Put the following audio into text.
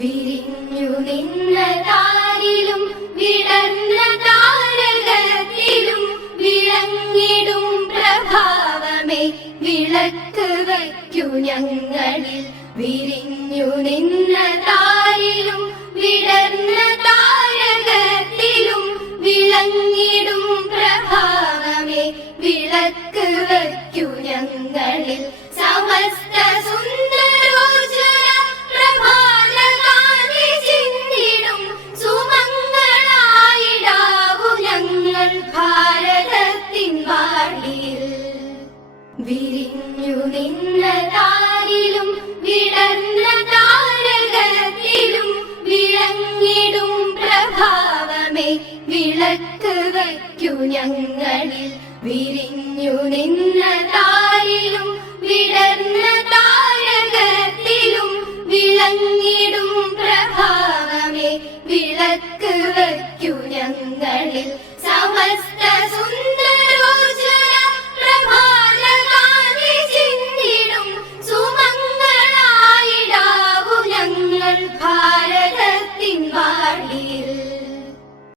വിരിഞ്ഞു നിന്ന താരിലും വിടർന്ന താരകത്തിലും വിളങ്ങിടും പ്രഭാവമേ വിളക്ക് വയ്ക്കു ഞങ്ങളിൽ. വിരിഞ്ഞു നിന്ന താരിലും വിടർന്ന താരകത്തിലും വിളങ്ങിടും പ്രഭാവമേ വിളക്ക് വയ്ക്കു ഞങ്ങളിൽ. സമസ്ത സുന്ദരോജ്വല പ്രഭാതകാന്തി ചിന്തിടും സുമംഗളായിടാവു ഞങ്ങൾ ഭാരതത്തിൻ വാടിയിൽ. വിരിഞ്ഞു നിന്ന താരിലും വിടർന്ന താരകത്തിലും വിളങ്ങിടും പ്രഭാവമേ വിളക്ക് വയ്ക്കു ഞങ്ങളിൽ. വിരിഞ്ഞു നിന്ന താരിലും വിടർന്ന താരകത്തിലും വിളങ്ങിടും പ്രഭാവമേ വിളക്ക് വയ്ക്കു ഞങ്ങളിൽ. സമസ്ത സുന്ദരോജ്വല പ്രഭാതകാന്തി ചിന്തിടും സുമംഗളായിടാവു ഞങ്ങൾ ഭാരതത്തിൻ വാടിയിൽ.